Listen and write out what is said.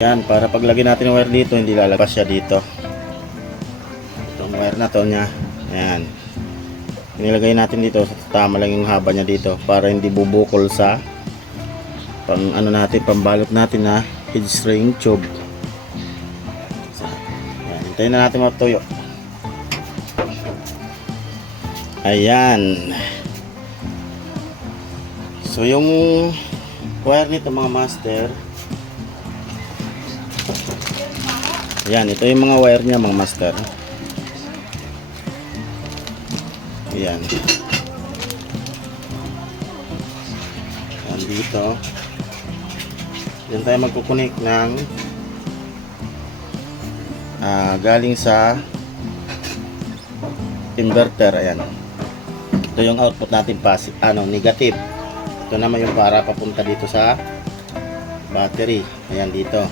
Yan, para paglagay natin ng wire dito, hindi lalabas siya dito. Itong wire na to niya. Ayan. Inilagay natin dito, tama lang yung haba niya dito para hindi bubukol sa pang ano natin, pambalot natin na head string tube. Ayan, hintayin na natin matuyo. Ayan. So yung wire nito mga master, Ayan, ito yung mga wire niya mga master. Ayan. Ayan dito. Diyan tayo magkukunik ng ah, galing sa inverter. Ayan. Ito yung output natin positive, ano, negative. Ito naman yung para papunta dito sa battery. Ayan dito.